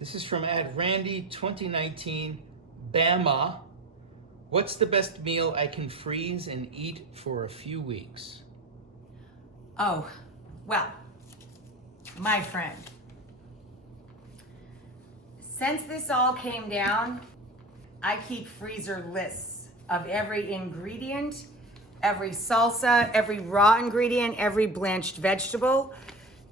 This is from @Randy2019 Bama. What's the best meal I can freeze and eat for a few weeks? Oh, well, my friend, since this all came down, I keep freezer lists of every ingredient, every salsa, every raw ingredient, every blanched vegetable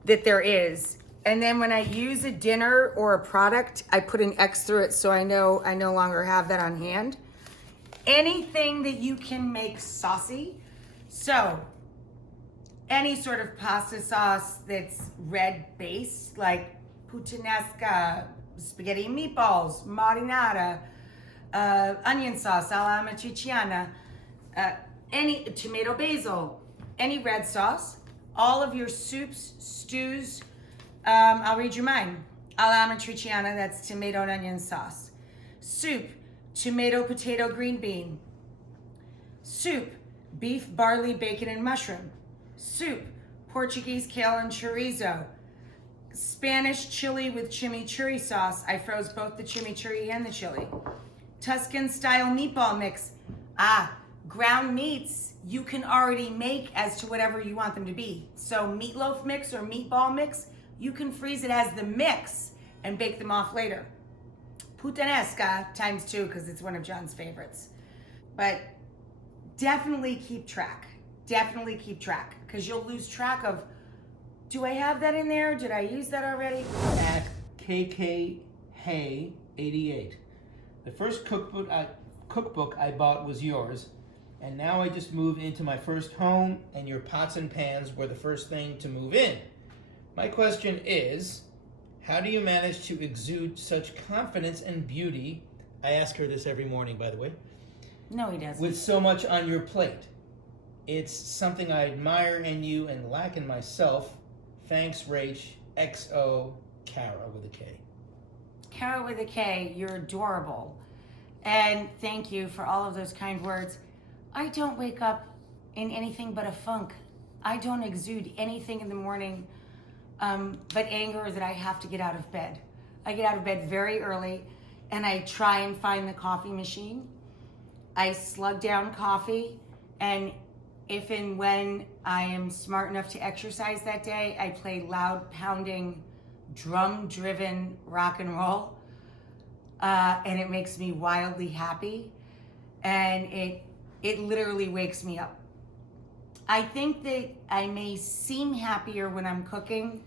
that there is. And then when I use a dinner or a product, I put an X through it so I know I no longer have that on hand. Anything that you can make saucy. So any sort of pasta sauce that's red based, like puttanesca, spaghetti and meatballs, marinara, onion sauce, alla matriciana, any tomato basil, any red sauce, all of your soups, stews. I'll read you mine. Alla matriciana, that's tomato and onion sauce. Soup, tomato, potato, green bean. Soup, beef, barley, bacon, and mushroom. Soup, Portuguese kale and chorizo. Spanish chili with chimichurri sauce. I froze both the chimichurri and the chili. Tuscan style meatball mix. Ground meats you can already make as to whatever you want them to be. So meatloaf mix or meatball mix, you can freeze it as the mix and bake them off later. Puttanesca ×2 because it's one of John's favorites. But definitely keep track. Definitely keep track because you'll lose track of, do I have that in there? Did I use that already? @KKHey88. The first cookbook I bought was yours, and now I just moved into my first home, and your pots and pans were the first thing to move in. My question is, how do you manage to exude such confidence and beauty? I ask her this every morning, by the way. No, he doesn't. With so much on your plate. It's something I admire in you and lack in myself. Thanks, Rach. XO, Kara with a K. Kara with a K, you're adorable. And thank you for all of those kind words. I don't wake up in anything but a funk. I don't exude anything in the morning but anger that I have to get out of bed. I get out of bed very early and I try and find the coffee machine. I slug down coffee, and if and when I am smart enough to exercise that day, I play loud pounding, drum-driven rock and roll. And it makes me wildly happy. And it literally wakes me up. I think that I may seem happier when I'm cooking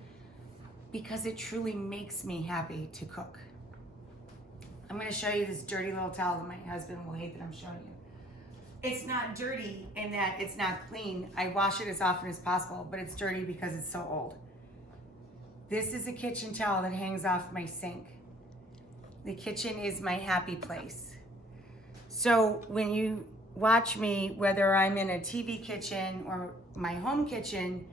because it truly makes me happy to cook. I'm gonna show you this dirty little towel that my husband will hate that I'm showing you. It's not dirty in that it's not clean. I wash it as often as possible, but it's dirty because it's so old. This is a kitchen towel that hangs off my sink. The kitchen is my happy place. So when you watch me, whether I'm in a TV kitchen or my home kitchen,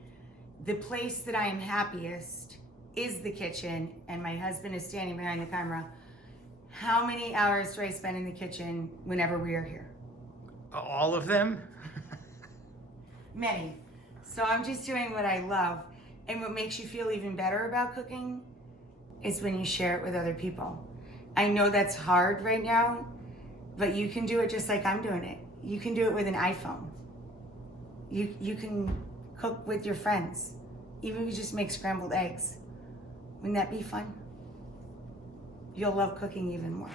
the place that I am happiest is the kitchen, and my husband is standing behind the camera. How many hours do I spend in the kitchen whenever we are here? All of them? Many. So I'm just doing what I love. And what makes you feel even better about cooking is when you share it with other people. I know that's hard right now, but you can do it just like I'm doing it. You can do it with an iPhone. You can cook with your friends. Even if you just make scrambled eggs. Wouldn't that be fun? You'll love cooking even more.